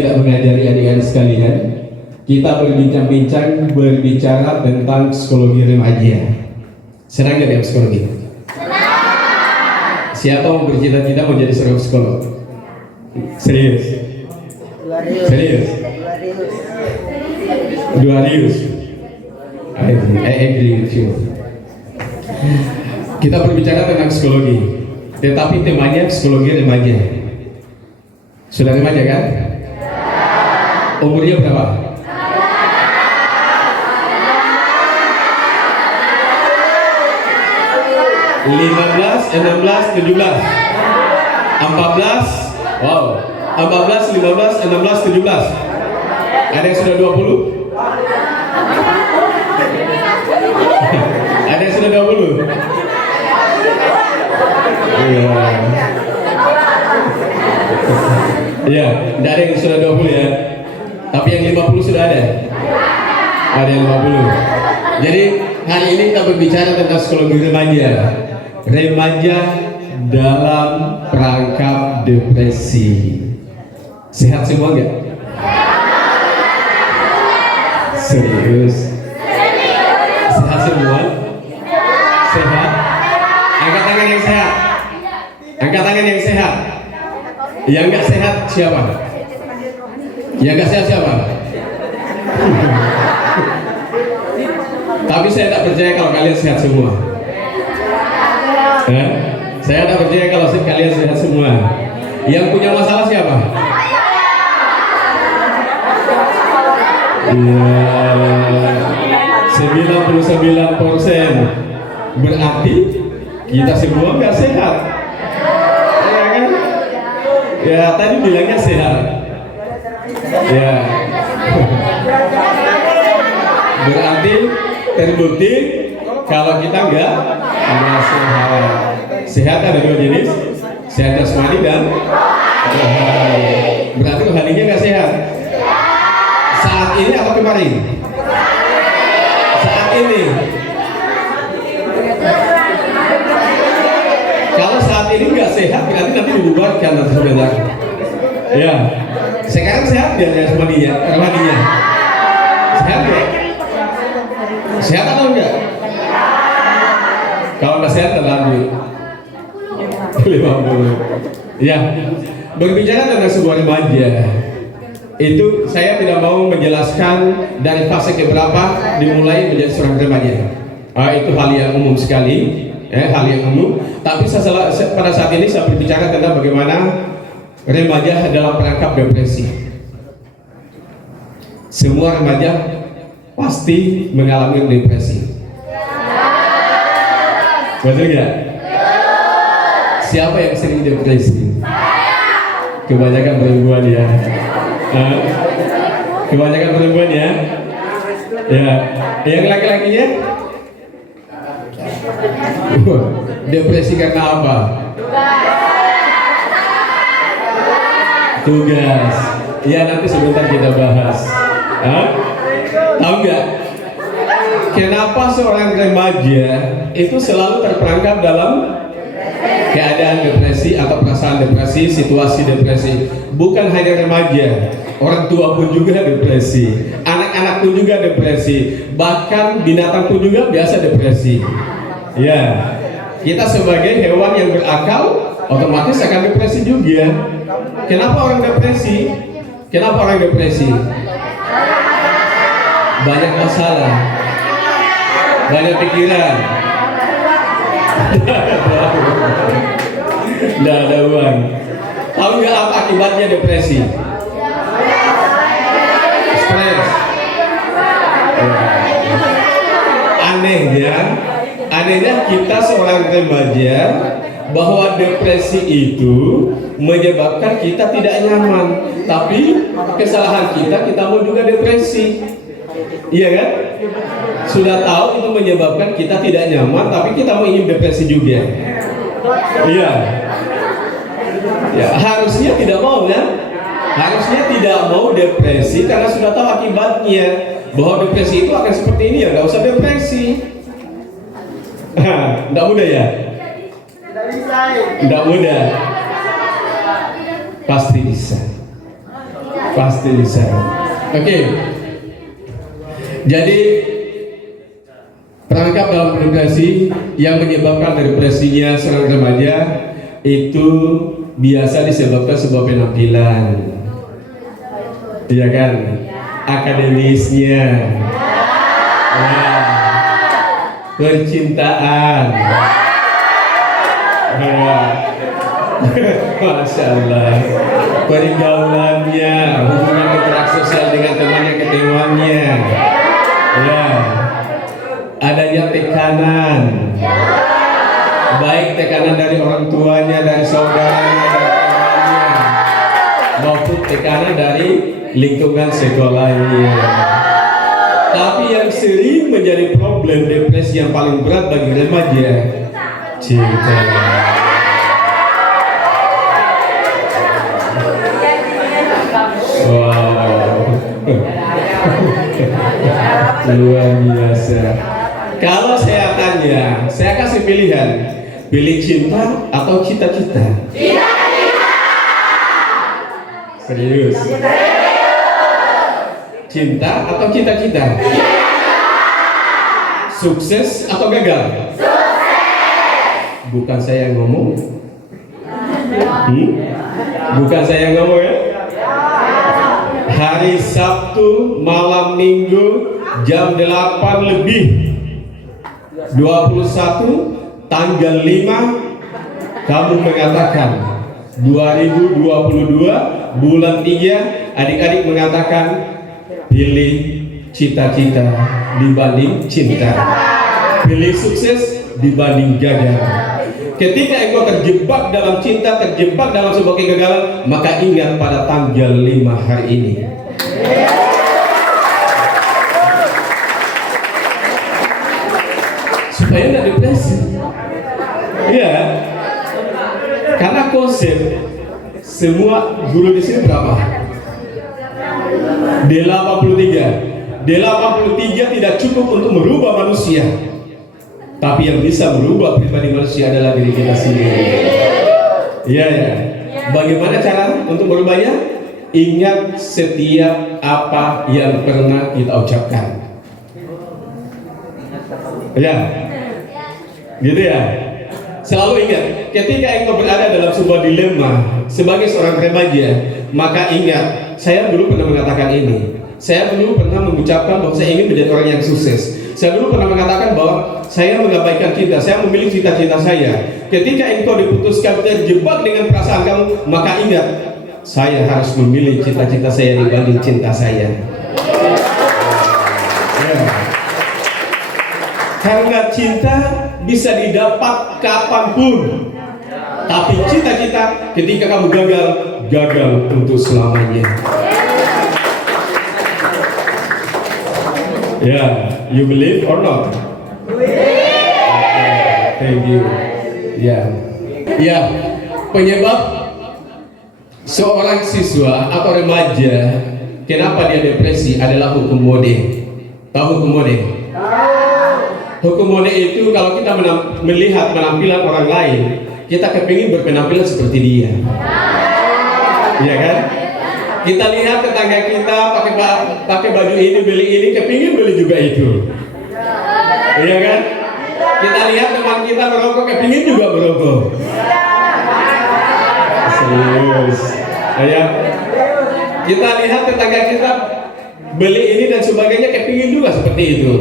tidak mengajari adik-adik sekalian. Kita berbicara tentang psikologi remaja. Senang nggak ya psikologi? Siapa mau bercita-cita mau jadi seorang psikolog? Serius? Serius? Duarius? I agree with you. Kita berbicara tentang psikologi, tetapi temanya psikologi remaja. Sudah remaja kan? Umurnya berapa? 15, 16, 17, 14, wow, 14, 15, 16, 17. Ada yang sudah 20? Ada yang sudah 20? Iya. Iya, tidak ada yang sudah 20 ya. Tapi yang 50 sudah ada. Ada yang 50. Jadi hari ini kita berbicara tentang psikologi remaja. Remaja dalam perangkap depresi. Sehat semua nggak? Serius? Sehat semua? Sehat? Angkat tangan yang sehat. Angkat tangan yang sehat. Yang nggak sehat siapa? Yang nggak sehat siapa? Tapi saya tak percaya kalau kalian sehat semua. Saya tak percaya kalau kalian sehat semua. Yang punya masalah siapa? Ya, 99%. Berarti kita semua nggak sehat. Ya kan? Ya tadi bilangnya sehat. Ya. Berarti terbukti kalau kita nggak sehat. Sehat ada dua jenis, sehat jasmani dan rohani. Berarti rohaninya nggak sehat. Saat ini atau kemarin? Saat ini. Kalau saat ini nggak sehat, berarti nanti dibubarkan nanti sebentar. Ya. Sekarang sehat dia jasmaninya, rohaninya. Sehat ya? Sehat atau enggak? Kalau nggak sehat terlanjut 50. Ya, berbicara tentang sebuah remaja, itu saya tidak mau menjelaskan dari fase keberapa dimulai menjadi seorang remaja. Itu hal yang umum sekali, hal yang umum. Tapi pada saat ini saya berbicara tentang bagaimana remaja dalam perangkap depresi. Semua remaja pasti mengalami depresi. Betul nggak? Siapa yang sering depresi? Kebanyakan perempuan ya. Kebanyakan perempuan ya. Ya. Yang laki-lakinya? Depresi karena apa? Tugas. Ya nanti sebentar kita bahas. Tahu nggak? Kenapa seorang remaja itu selalu terperangkap dalam keadaan depresi atau perasaan depresi, situasi depresi? Bukan hanya remaja, orang tua pun juga depresi, anak-anak pun juga depresi, bahkan binatang pun juga biasa depresi. Ya, kita sebagai hewan yang berakal otomatis akan depresi juga. Kenapa orang depresi? Kenapa orang depresi? Banyak masalah, banyak pikiran, tidak ada uang. Tahu nggak apa akibatnya depresi? Stres. Anehnya kita seorang remaja bahwa depresi itu menyebabkan kita tidak nyaman, tapi kesalahan kita mau juga depresi. Iya kan? Sudah tahu itu menyebabkan kita tidak nyaman, tapi kita mau ingin depresi juga. Iya. Ya, harusnya tidak mau kan? Harusnya tidak mau depresi karena sudah tahu akibatnya bahwa depresi itu akan seperti ini, ya nggak usah depresi. Nggak mudah ya? Nggak mudah. Pasti bisa. Pasti bisa. Oke. Jadi perangkap dalam depresi yang menyebabkan depresinya seorang remaja itu biasa disebabkan sebuah penampilan, iya kan, akademisnya, ya, percintaan, ya. Masya Allah, pergaulannya, hubungan interaksi sosial dengan temannya, ketemuannya, ya, adanya tekanan, baik tekanan dari orang tuanya, dari saudaranya, dari temannya, maupun tekanan dari lingkungan sekolahnya. Tapi yang sering menjadi problem depresi yang paling berat bagi remaja, cinta. Wow, luar biasa. Kalau saya tanya, saya kasih pilihan, pilih cinta atau cita-cita? Serius? Cinta atau cita-cita? Sukses atau gagal? Bukan saya yang ngomong. Bukan saya yang ngomong ya. Hari Sabtu malam Minggu jam 8 lebih 21 tanggal 5 kamu mengatakan 2022 bulan 3, adik-adik mengatakan pilih cita-cita dibanding cinta, pilih sukses dibanding gagal. Ketika engkau terjebak dalam cinta, terjebak dalam sebuah kegagalan, maka ingat pada tanggal 5 hari ini. Supaya tidak depresi. Iya. Karena konsep semua guru di sini berapa? D83. D83 tidak cukup untuk merubah manusia. Tapi yang bisa merubah pribadi manusia adalah diri kita sendiri. Iya ya. Bagaimana cara untuk merubahnya? Ingat setiap apa yang pernah kita ucapkan. Ya, gitu ya. Selalu ingat, ketika engkau berada dalam sebuah dilema sebagai seorang remaja, maka ingat, saya dulu pernah mengatakan ini. Saya dulu pernah mengucapkan bahwa saya ingin menjadi orang yang sukses. Saya dulu pernah mengatakan bahwa saya mengabaikan cinta, saya memilih cita-cita saya. Ketika engkau diputuskan terjebak dengan perasaan kamu, maka ingat, saya harus memilih cita-cita saya dibanding cinta saya. Ya. Karena cinta bisa didapat kapanpun, tapi cita-cita ketika kamu gagal, gagal untuk selamanya. Ya, you believe or not? Okay, thank you. Ya, ya, penyebab seorang siswa atau remaja kenapa dia depresi adalah hukum mode. Tahu hukum mode? Hukum mode itu kalau kita melihat penampilan orang lain, kita kepingin berpenampilan seperti dia. Iya kan? Kita lihat tetangga kita pakai baju ini, beli ini, kepingin beli juga itu. Iya kan? Kita lihat teman kita merokok, kepingin juga merokok. Serius. Ya. Kita lihat tetangga kita beli ini dan sebagainya, kepingin juga seperti itu.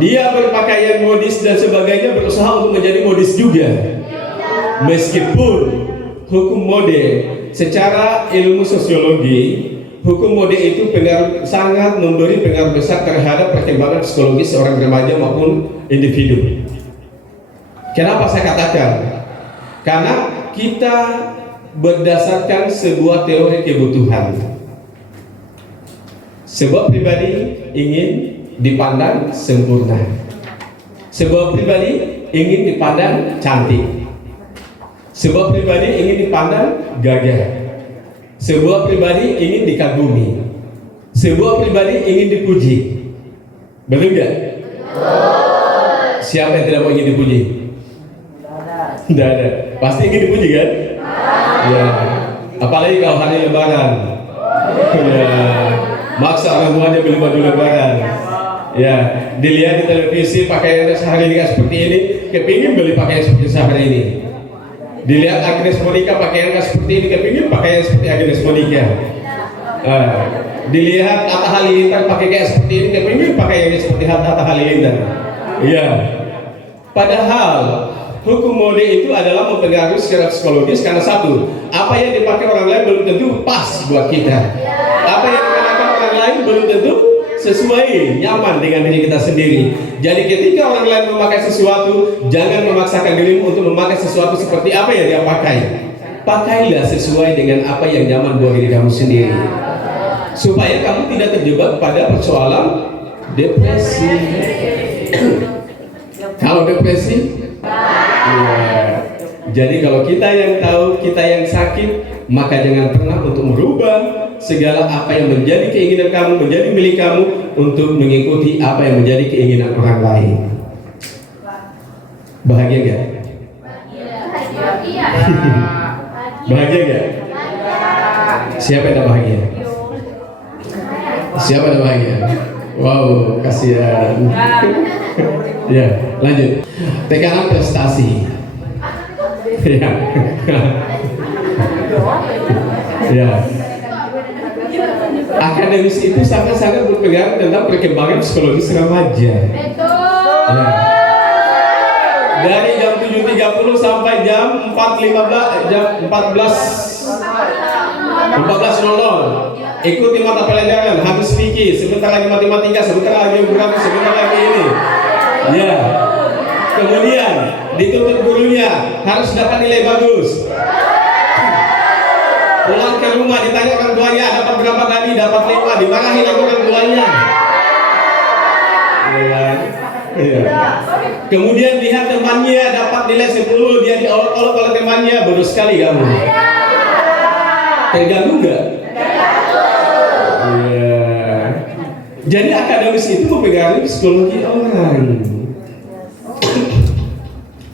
Dia berpakaian modis dan sebagainya, berusaha untuk menjadi modis juga. Meskipun hukum mode secara ilmu sosiologi, hukum mode itu sangat memberi pengaruh besar terhadap perkembangan psikologis seorang remaja maupun individu. Kenapa saya katakan? Karena kita berdasarkan sebuah teori kebutuhan. Sebuah pribadi ingin dipandang sempurna. Sebuah pribadi ingin dipandang cantik. Sebuah pribadi ingin dipandang gagah. Sebuah pribadi ingin dikagumi. Sebuah pribadi ingin dipuji. Betul nggak? Siapa yang tidak mau ingin dipuji? Tidak ada. Pasti ingin dipuji kan? Ya. Apalagi kalau hari Lebaran. Ya, maksa orang tuanya beli baju Lebaran. Ya, dilihat di televisi pakaian sehari ini seperti ini, kepingin beli pakaian seperti sehari ini. Dilihat Agnes Monica pakaian seperti ini, kepingin pakaian seperti Agnes Monica. Dilihat Atta Halilintar pakai kayak seperti ini, kepingin pakaian seperti Atta Halilintar. Iya. Padahal hukum mode itu adalah mempengaruhi secara psikologis karena satu, apa yang dipakai orang lain belum tentu pas buat kita. Apa yang dikenakan orang lain belum tentu sesuai, nyaman dengan diri kita sendiri. Jadi ketika orang lain memakai sesuatu, jangan memaksakan dirimu untuk memakai sesuatu seperti apa yang dia pakai. Pakailah sesuai dengan apa yang nyaman buat diri kamu sendiri, supaya kamu tidak terjebak pada persoalan depresi. Kalau depresi, ya. Jadi kalau kita yang tahu kita yang sakit, maka jangan pernah untuk merubah segala apa yang menjadi keinginan kamu, menjadi milik kamu, untuk mengikuti apa yang menjadi keinginan orang lain. Bahagia gak? Bahagia gak? Siapa yang tak bahagia? Siapa yang tak bahagia? Wow, kasihan. Ya, lanjut. Tekanan prestasi. Ya. Ya. Akademis itu sangat-sangat berpengaruh tentang perkembangan psikologis remaja. Ya. Dari jam 7.30 sampai jam 4.15, jam 14.00 ikuti mata pelajaran, habis fikih, sebentar lagi matematika, sebentar lagi geografi, sebentar lagi ini. Ya. Kemudian dituntut gurunya harus dapat nilai bagus. Pulang ke rumah ditanya orang tuanya dapat berapa tadi, dapat 5, dimarahin lagi orang tuanya. Ya. Kemudian lihat temannya dapat nilai 10, dia diolok-olok oleh temannya, bodoh sekali kamu. Terganggu nggak? Ya. Jadi akademis itu mempengaruhi psikologi orang.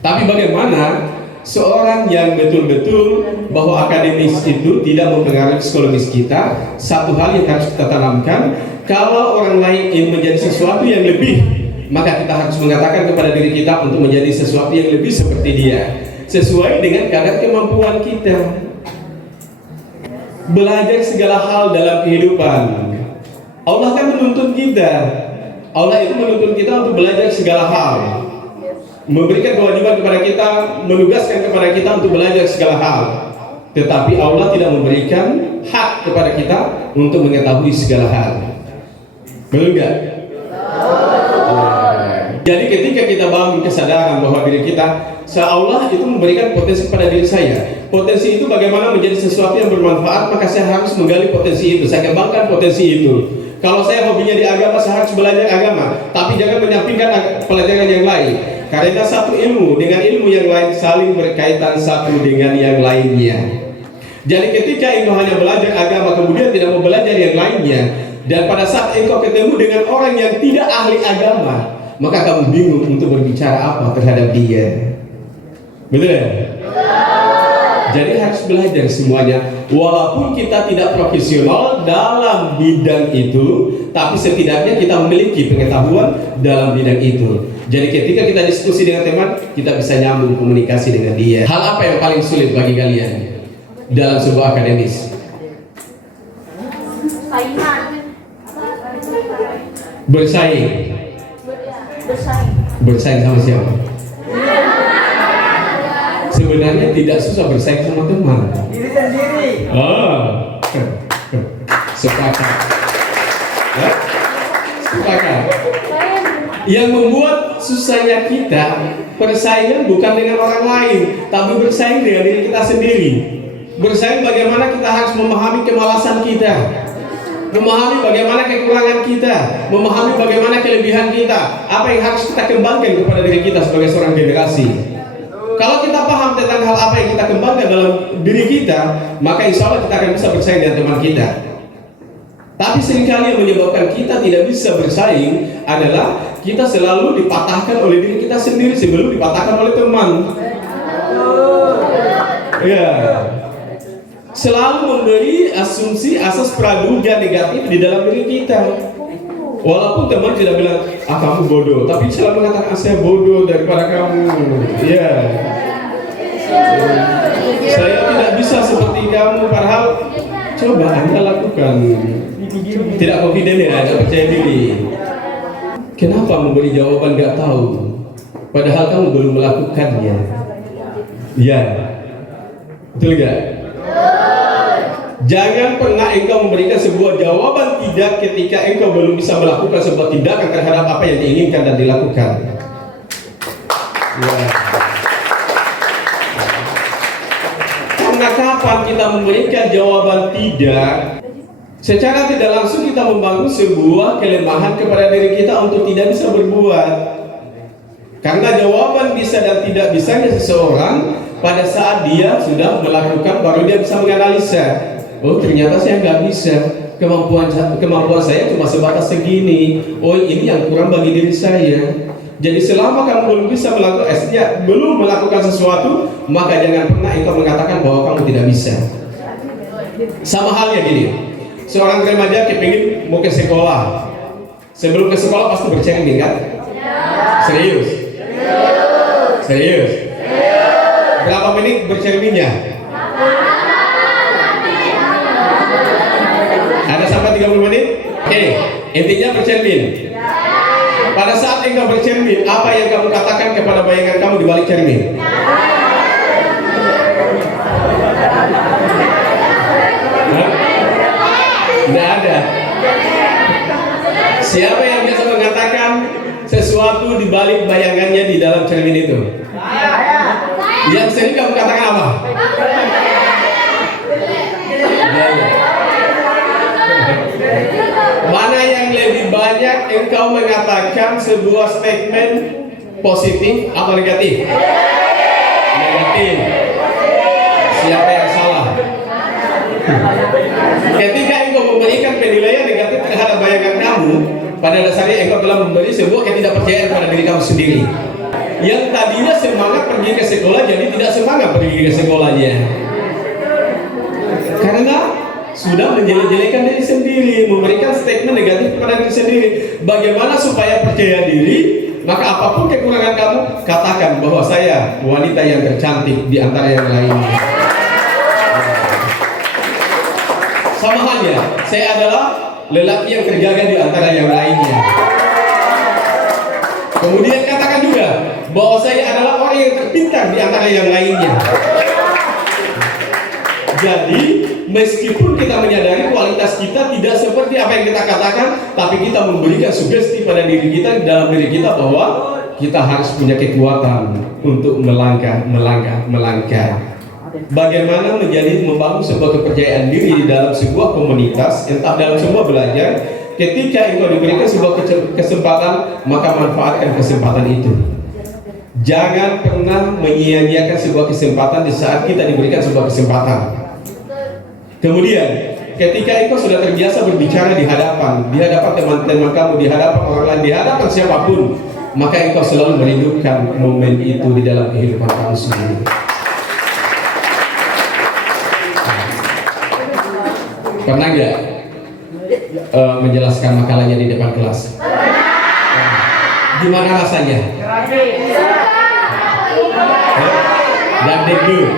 Tapi bagaimana seorang yang betul-betul bahwa akademis itu tidak mempengaruhi psikologis kita? Satu hal yang harus kita tanamkan, kalau orang lain ingin menjadi sesuatu yang lebih, maka kita harus mengatakan kepada diri kita untuk menjadi sesuatu yang lebih seperti dia, sesuai dengan kadar kemampuan kita. Belajar segala hal dalam kehidupan. Allah kan menuntut kita. Allah itu menuntut kita untuk belajar segala hal, memberikan kewajiban kepada kita, menugaskan kepada kita untuk belajar segala hal. Tetapi Allah tidak memberikan hak kepada kita untuk mengetahui segala hal. Betul nggak? Jadi ketika kita bangun kesadaran bahwa diri kita, Allah itu memberikan potensi pada diri saya. Potensi itu bagaimana menjadi sesuatu yang bermanfaat, maka saya harus menggali potensi itu, saya kembangkan potensi itu. Kalau saya hobinya di agama, saya harus belajar agama, tapi jangan menyampingkan pelajaran yang lain. Karena satu ilmu dengan ilmu yang lain saling berkaitan satu dengan yang lainnya. Jadi ketika engkau hanya belajar agama kemudian tidak mau belajar yang lainnya, dan pada saat engkau ketemu dengan orang yang tidak ahli agama, maka kamu bingung untuk berbicara apa terhadap dia. Betul? Jadi harus belajar semuanya. Walaupun kita tidak profesional dalam bidang itu, tapi setidaknya kita memiliki pengetahuan dalam bidang itu. Jadi ketika kita diskusi dengan teman, kita bisa nyambung komunikasi dengan dia. Hal apa yang paling sulit bagi kalian dalam sebuah akademis? Bersaing. Bersaing sama siapa? Sebenarnya tidak susah bersaing sama teman. Diri sendiri. Oh, sepakat. Ya? Sepakat. Yang membuat susahnya kita persaingan bukan dengan orang lain, tapi bersaing dengan diri kita sendiri. Bersaing bagaimana kita harus memahami kemalasan kita, memahami bagaimana kekurangan kita, memahami bagaimana kelebihan kita, apa yang harus kita kembangkan kepada diri kita sebagai seorang generasi. Kalau kita paham tentang hal apa yang kita kembangkan dalam diri kita, maka insya Allah kita akan bisa bersaing dengan teman kita. Tapi seringkali yang menyebabkan kita tidak bisa bersaing adalah kita selalu dipatahkan oleh diri kita sendiri sebelum dipatahkan oleh teman. Ya. selalu memberi asumsi asas praduga negatif di dalam diri kita. Walaupun teman tidak bilang, kamu bodoh, tapi selalu mengatakan, saya bodoh daripada kamu. Ya, saya tidak bisa seperti kamu, padahal coba Anda lakukan. Tidak confident ya, tidak percaya diri. Kenapa memberi jawaban gak tahu, padahal kamu belum melakukannya? Ya, betul gak? Jangan pernah engkau memberikan sebuah jawaban tidak ketika engkau belum bisa melakukan sebuah tindakan terhadap apa yang diinginkan dan dilakukan. Ya. Karena kapan kita memberikan jawaban tidak, secara tidak langsung kita membangun sebuah kelemahan kepada diri kita untuk tidak bisa berbuat. Karena jawaban bisa dan tidak bisanya seseorang pada saat dia sudah melakukan, baru dia bisa menganalisa. Oh, ternyata saya nggak bisa. Kemampuan saya cuma sebatas segini. Oh, ini yang kurang bagi diri saya. Jadi selama kamu belum bisa melakukan, belum melakukan sesuatu, maka jangan pernah engkau mengatakan bahwa kamu tidak bisa. Sama halnya gini, seorang remaja kepingin mau ke sekolah. Sebelum ke sekolah pasti bercermin kan? Serius? Serius? Berapa menit bercerminnya? Ada sampai 30 menit? Oke, intinya bercermin. Pada saat engkau bercermin, apa yang kamu katakan kepada bayangan kamu di balik cermin? Tidak ada. Siapa yang biasa mengatakan sesuatu di balik bayangannya di dalam cermin itu? Yang sering kamu katakan apa? Mana yang lebih banyak engkau mengatakan sebuah statement positif atau negatif? Negatif. Siapa yang salah? Ketika engkau memberikan penilaian negatif terhadap bayangan kamu, pada dasarnya engkau telah memberi sebuah ketidakpercayaan pada diri kamu sendiri. Yang tadinya semangat pergi ke sekolah jadi tidak semangat pergi ke sekolahnya. Karena sudah menjelek-jelekan diri sendiri, memberikan statement negatif kepada diri sendiri. Bagaimana supaya percaya diri? Maka apapun kekurangan kamu, katakan bahwa saya wanita yang tercantik di antara yang lainnya. Sama halnya, saya adalah lelaki yang terjaga di antara yang lainnya. Kemudian katakan juga bahwa saya adalah orang yang terpintar di antara yang lainnya. Jadi meskipun kita menyadari kualitas kita tidak seperti apa yang kita katakan, tapi kita memberikan sugesti pada diri kita, dalam diri kita, bahwa kita harus punya kekuatan untuk melangkah. Bagaimana membangun sebuah kepercayaan diri di dalam sebuah komunitas, entah dalam sebuah belajar. Ketika engkau diberikan sebuah kesempatan, maka manfaatkan kesempatan itu. Jangan pernah menyia-nyiakan sebuah kesempatan di saat kita diberikan sebuah kesempatan. Kemudian, ketika engkau sudah terbiasa berbicara di hadapan teman-teman kamu, di hadapan orang lain, di hadapan siapapun, maka engkau selalu merindukan momen itu di dalam kehidupan kamu sendiri. Pernah nggak menjelaskan makalahnya di depan kelas? Gimana rasanya? Dan deg-deg,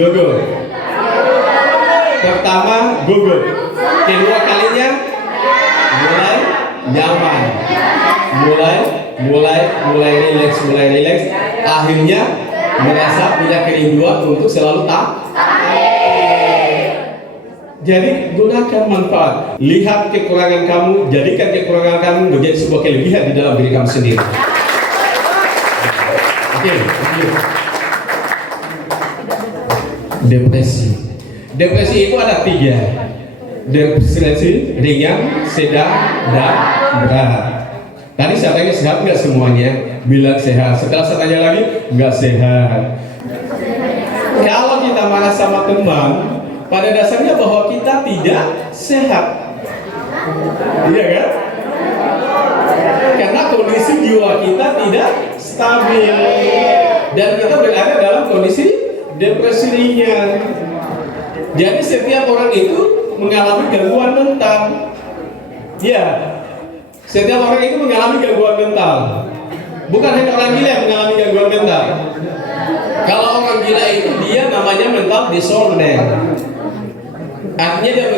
gugup. Pertama gugup, kedua kalinya mulai nyaman, mulai rileks, akhirnya merasa punya kerinduan untuk selalu Jadi gunakan manfaat. Lihat kekurangan kamu, jadikan kekurangan kamu menjadi sebuah kelebihan di dalam diri kamu sendiri. Oke. Depresi itu ada 3. Depresi ringan, sedang, dan berat. Tadi saya tanya sehat nggak semuanya? Bilang sehat. Setelah saya tanya lagi, nggak sehat. Kalau kita marah sama teman, pada dasarnya bahwa kita tidak sehat. Iya kan? Karena kondisi jiwa kita tidak stabil dan kita berada dalam kondisi depresi ringan. Jadi setiap orang itu mengalami gangguan mental. Ya, setiap orang itu mengalami gangguan mental. Bukan hanya orang gila yang mengalami gangguan mental. Kalau orang gila itu dia namanya mental disorder. Artinya dia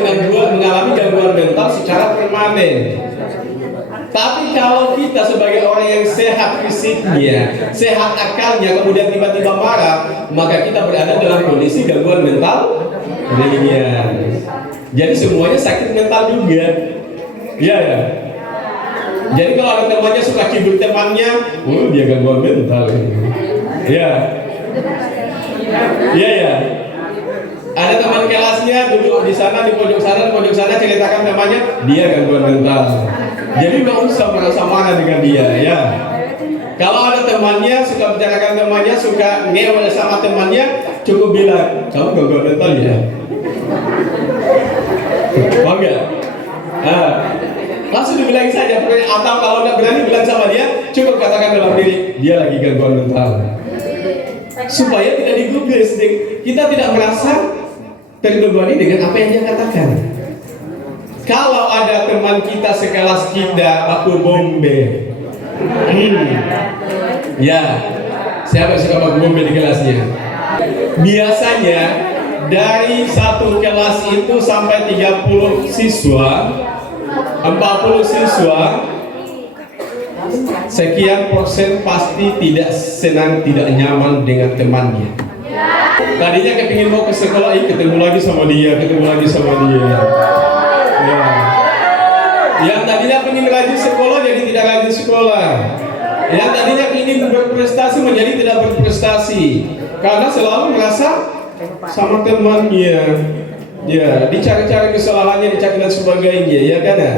mengalami gangguan mental secara permanen. Tapi kalau kita sebagai orang yang sehat fisiknya, sehat akalnya, kemudian tiba-tiba marah, maka kita berada dalam kondisi gangguan mental ringan. Jadi semuanya sakit mental juga. Iya ya. Jadi kalau ada temannya suka cibir temannya, oh dia gangguan mental. Iya. Iya ya. Ada teman kelasnya duduk di sana, di pojok sana ceritakan temannya, dia gangguan mental. Jadi nggak usah merasa marah dengan dia, ya. Kalau ada temannya suka bicarakan temannya, suka ngewel sama temannya, cukup bilang, kamu gangguan mental ya. Mau nggak? Langsung dibilang saja. Atau kalau nggak berani bilang sama dia, cukup katakan dalam diri, dia lagi gangguan mental. Supaya tidak digubris, kita tidak merasa terbebani dengan apa yang dia katakan. Kalau ada teman kita sekelas kita baku bombe, ya, siapa yang suka baku bombe di kelasnya? Biasanya dari satu kelas itu sampai 30 siswa, 40 siswa, sekian persen pasti tidak senang, tidak nyaman dengan temannya. Tadinya kepingin mau ke sekolah, ketemu lagi sama dia. Ya. Yang tadinya ingin rajin sekolah jadi tidak rajin sekolah. Yang tadinya ingin berprestasi menjadi tidak berprestasi karena selalu merasa sama temannya. Ya, dicari-cari kesalahannya, dicari dan sebagainya, ya kan? Ya.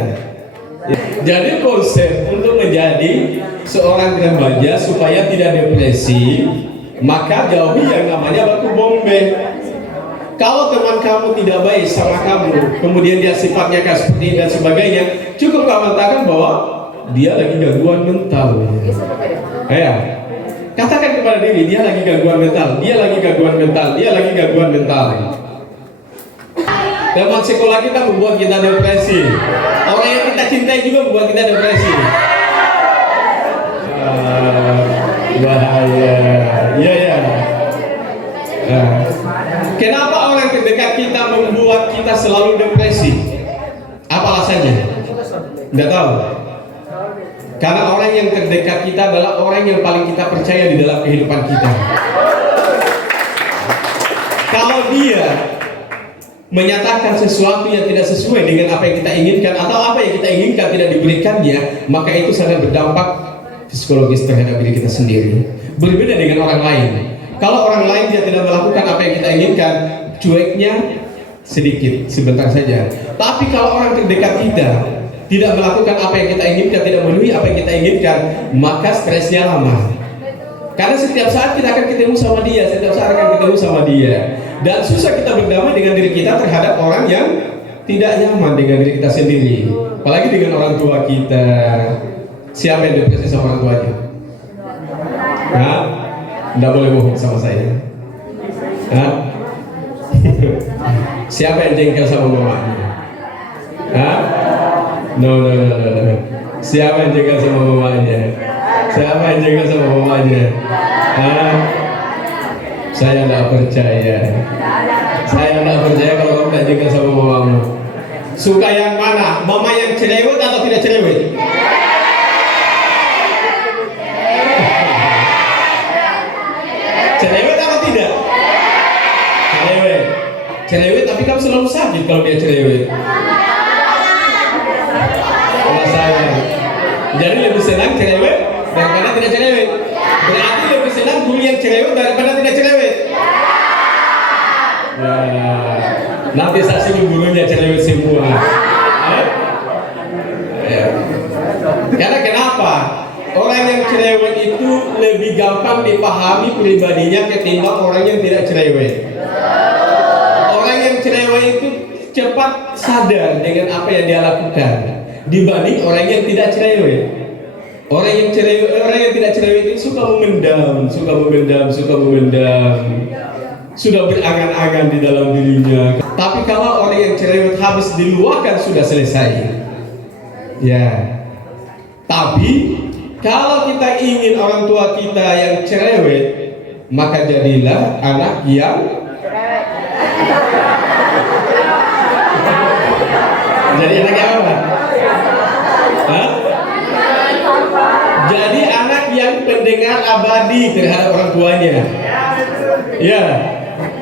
Jadi konsep untuk menjadi seorang remaja supaya tidak depresi, maka jauhi yang namanya baku bombe. Kalau teman kamu tidak baik sama kamu, kemudian dia sifatnya seperti dan sebagainya, cukup kamu katakan bahwa dia lagi gangguan mental. Ya, katakan kepada diri, dia lagi gangguan mental, dia lagi gangguan mental, dia lagi gangguan mental. Teman sekolah kita membuat kita depresi. Orang yang kita cintai juga membuat kita depresi. Bahaya. Ya. Kenapa orang terdekat kita membuat kita selalu depresi? Apa alasannya? Tidak tahu. Karena orang yang terdekat kita adalah orang yang paling kita percaya di dalam kehidupan kita. Kalau dia menyatakan sesuatu yang tidak sesuai dengan apa yang kita inginkan, atau apa yang kita inginkan tidak diberikannya, maka itu sangat berdampak psikologis terhadap diri kita sendiri. Berbeda dengan orang lain. Kalau orang lain dia tidak melakukan apa yang kita inginkan, cueknya sedikit, sebentar saja. Tapi kalau orang terdekat kita tidak melakukan apa yang kita inginkan, tidak memenuhi apa yang kita inginkan, maka stresnya lama. Karena setiap saat kita akan ketemu sama dia, dan susah kita berdamai dengan diri kita terhadap orang yang tidak nyaman dengan diri kita sendiri, apalagi dengan orang tua kita. Siapa yang depresi sama orang tuanya? Nah, tidak boleh bohong sama saya. Hah? Siapa yang jengkel sama mamanya? Hah? No. Siapa yang jengkel sama mamanya? Siapa yang jengkel sama mamanya? Hah? Saya tidak percaya. Saya tidak percaya kalau kamu tidak jengkel sama mamamu. Suka yang mana? Mama yang cerewet atau tidak cerewet? Cerewet atau tidak? Cerewet, tapi kamu selalu sakit kalau dia cerewet. Kalau saya, jadi lebih senang cerewet daripada tidak cerewet. Berarti lebih senang guru yang cerewet daripada tidak cerewet. Ya, nanti saksi gurunya cerewet semua. Ya. Karena kenapa? Orang yang cerewet itu lebih gampang dipahami pribadinya ketimbang orang yang tidak cerewet. Orang yang cerewet itu cepat sadar dengan apa yang dia lakukan dibanding orang yang tidak cerewet. Orang yang tidak cerewet itu suka memendam. sudah berangan-angan di dalam dirinya. Tapi kalau orang yang cerewet habis diluahkan sudah selesai. Ya. Tapi kalau kita ingin orang tua kita yang cerewet, maka jadilah anak yang jadi anak yang apa? Hah? Jadi anak yang pendengar abadi terhadap orang tuanya. Ya.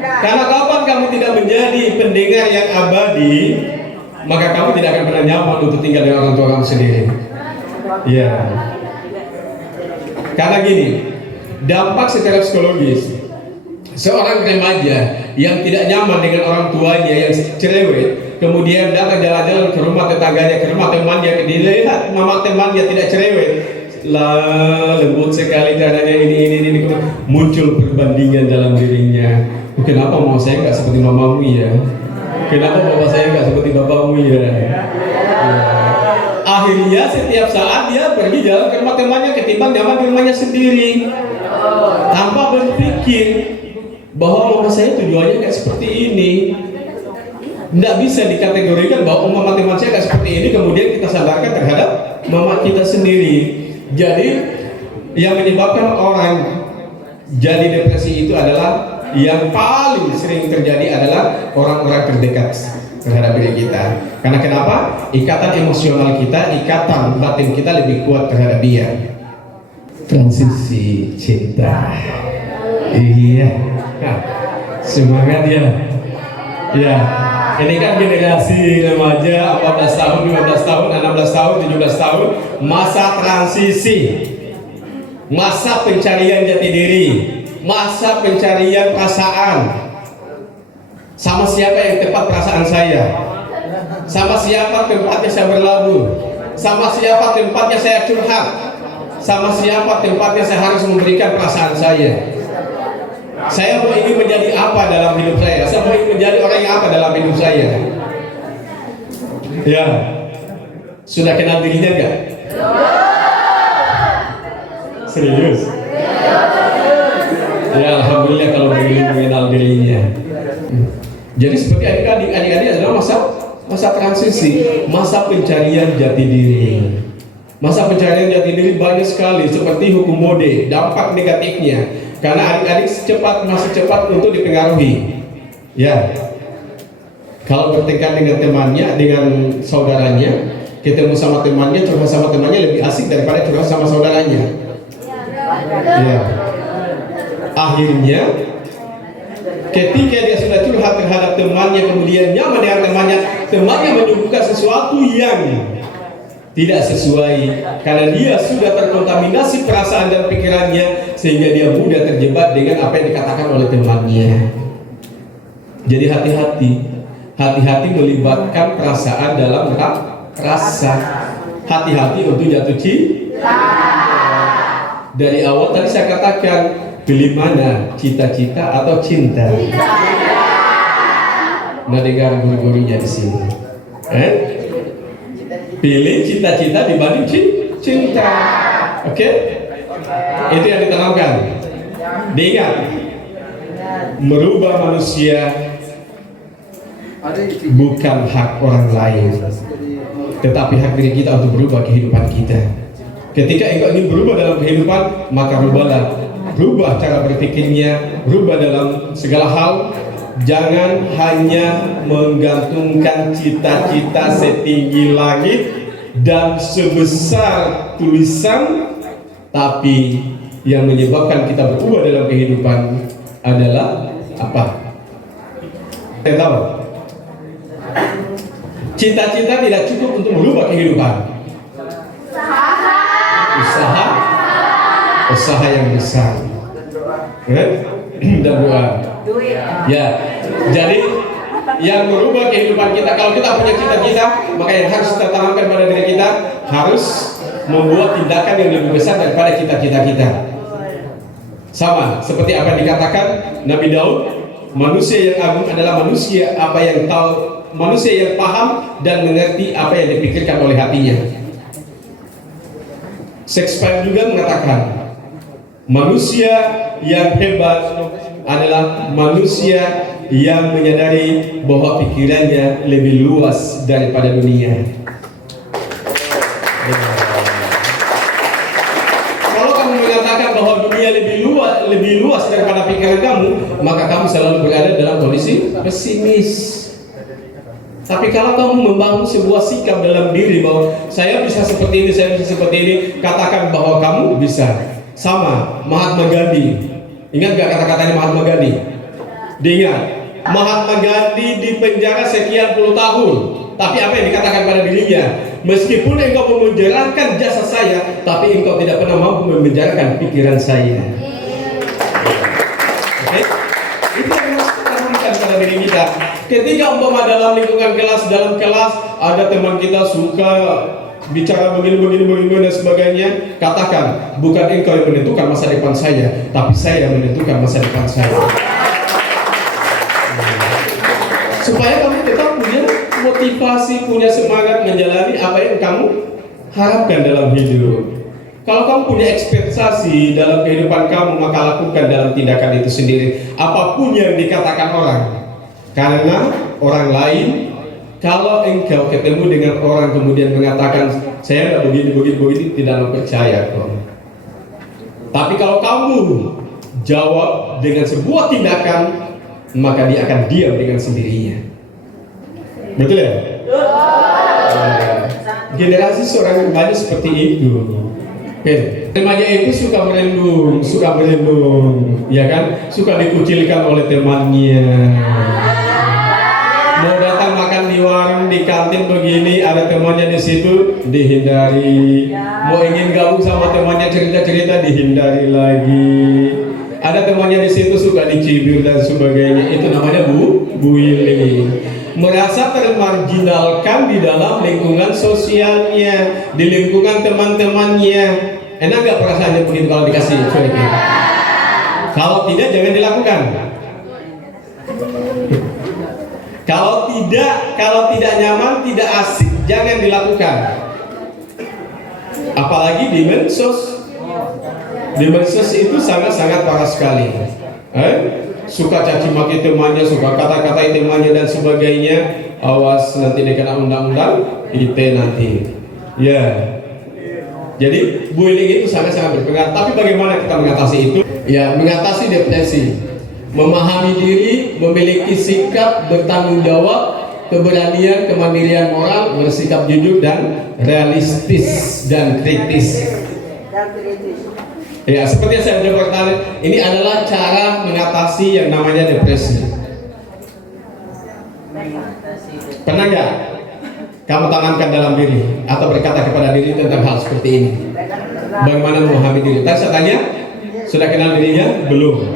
Karena kapan kamu tidak menjadi pendengar yang abadi, maka kamu tidak akan pernah nyaman untuk tinggal dengan orang tua kamu sendiri. Ya. Karena gini, dampak secara psikologis, seorang remaja yang tidak nyaman dengan orang tuanya yang cerewet, kemudian datang jalan-jalan ke rumah tetangganya, ke rumah temannya, dilihat mama temannya tidak cerewet, lah lembut sekali caranya ini, muncul perbandingan dalam dirinya. Kenapa mau saya nggak seperti mamamu ya? Kenapa bapak saya nggak seperti bapakmu ya? Akhirnya setiap saat dia pergi jalan ke rumah temannya ketimbang nyaman di rumahnya sendiri, tanpa berpikir bahwa mama saya tujuannya kayak seperti ini. Tidak bisa dikategorikan bahwa mama teman saya kayak seperti ini kemudian kita sandarkan terhadap mama kita sendiri. Jadi yang menyebabkan orang jadi depresi itu adalah, yang paling sering terjadi adalah orang-orang terdekat terhadap diri kita. Karena kenapa? Ikatan emosional kita, ikatan batin kita lebih kuat terhadap dia. Transisi cinta. Iya. Nah, semangat ya. Ya. Ini kan generasi remaja 14 tahun, 15 tahun, 16 tahun, 17 tahun, masa transisi. Masa pencarian jati diri, masa pencarian perasaan. Sama siapa yang tepat perasaan saya? Sama siapa tempatnya saya berlabuh? Sama siapa tempatnya saya curhat? Sama siapa tempatnya saya harus memberikan perasaan saya? Saya mau ingin menjadi apa dalam hidup saya? Saya mau ingin menjadi orang yang apa dalam hidup saya? Ya, sudah kenal dirinya enggak? Serius? Ya, alhamdulillah kalau begini mengenal dirinya. Jadi seperti adik-adik adalah masa transisi, masa pencarian jati diri. Masa pencarian jati diri banyak sekali, seperti hukum Mode, dampak negatifnya. Karena adik-adik masih cepat untuk dipengaruhi. Ya, kalau bertengkar dengan temannya, dengan saudaranya, ketemu sama temannya, curhat sama temannya lebih asik daripada curhat sama saudaranya. Ya. Akhirnya ketika dia sudah curhat terhadap temannya, kemudian nyaman dengan temannya menyuguhkan sesuatu yang tidak sesuai, karena dia sudah terkontaminasi perasaan dan pikirannya, sehingga dia mudah terjebak dengan apa yang dikatakan oleh temannya. Jadi hati-hati melibatkan perasaan dalam rasa. Hati-hati untuk jatuh cinta. Dari awal tadi saya katakan, pilih mana, cita-cita atau cinta? Nah, dengar guru-gurunya di sini. Pilih cita-cita dibanding cinta. Oke? Itu yang ditanamkan. Diingat, merubah manusia bukan hak orang lain, tetapi hak diri kita untuk berubah kehidupan kita. Ketika engkau ingin berubah dalam kehidupan, maka rubah cara berpikirnya, rubah dalam segala hal. Jangan hanya menggantungkan cita-cita setinggi langit dan sebesar tulisan, tapi yang menyebabkan kita berubah dalam kehidupan adalah apa? Kita tahu, cita-cita tidak cukup untuk merubah kehidupan. Usaha yang besar, dan doa. Ya, jadi yang merubah kehidupan kita, kalau kita punya cita-cita, maka yang harus kita tanamkan pada diri kita harus membuat tindakan yang lebih besar daripada cita-cita kita. Sama seperti apa yang dikatakan Nabi Daud, manusia yang agung adalah manusia yang paham dan mengerti apa yang dipikirkan oleh hatinya. Shakespeare juga mengatakan, manusia yang hebat adalah manusia yang menyadari bahwa pikirannya lebih luas daripada dunia. Kalau kamu mengatakan bahwa dunia lebih luas daripada pikiran kamu, maka kamu selalu berada dalam kondisi pesimis. Tapi kalau kamu membangun sebuah sikap dalam diri bahwa saya bisa seperti ini, saya bisa seperti ini, katakan bahwa kamu bisa. Sama Mahatma Gandhi. Ingat gak kata-katanya Mahatma Gandhi? Diingat, Mahatma Gandhi dipenjara sekian puluh tahun, tapi apa yang dikatakan pada dirinya? Meskipun engkau memenjarakan jasa saya, tapi engkau tidak pernah mampu memenjarakan pikiran saya. Okay? Itu yang harus kita tanamkan pada diri kita. Ketika umpama dalam lingkungan kelas, dalam kelas ada teman kita suka bicara begini dan sebagainya, katakan, bukan engkau yang menentukan masa depan saya, tapi saya yang menentukan masa depan saya. Supaya kamu tetap punya motivasi, punya semangat menjalani apa yang kamu harapkan dalam hidup. Kalau kamu punya ekspektasi dalam kehidupan kamu, maka lakukan dalam tindakan itu sendiri, apapun yang dikatakan orang. Karena orang lain, kalau engkau ketemu dengan orang kemudian mengatakan saya tidak begini, tidak percaya kok. Tapi kalau kamu jawab dengan sebuah tindakan, maka dia akan diam dengan sendirinya. Betul ya? Generasi seorang remaja seperti itu. Remaja itu suka merendung, ya kan? Suka dikucilkan oleh temannya. Mau datang makan di warung, di kantin begini, ada temannya di situ, dihindari. Mau ingin gabung sama temannya cerita-cerita, dihindari lagi. Ada temannya di situ suka dicibir dan sebagainya. Itu namanya bullying. Merasa termarginalkan di dalam lingkungan sosialnya, di lingkungan teman-temannya. Enak gak perasaannya begitu kalau dikasih cuekin? Kalau tidak, jangan dilakukan. Kalau tidak nyaman, tidak asik, jangan dilakukan. Apalagi di medsos. Di medsos itu sangat-sangat parah sekali. Suka caci maki temannya, suka kata-katai temannya dan sebagainya. Awas nanti dikena undang-undang ITE nanti. Ya. Jadi bullying itu sangat-sangat berpengaruh. Tapi bagaimana kita mengatasi itu? Ya, mengatasi depresi. Memahami diri, memiliki sikap bertanggung jawab, keberanian, kemandirian moral, bersikap jujur dan realistis dan kritis. Ya, seperti yang saya sudah berkata, ini adalah cara mengatasi yang namanya depresi. Pernah nggak kamu tanamkan dalam diri atau berkata kepada diri tentang hal seperti ini? Bagaimana memahami diri? Tadi saya tanya, sudah kenal dirinya? Belum.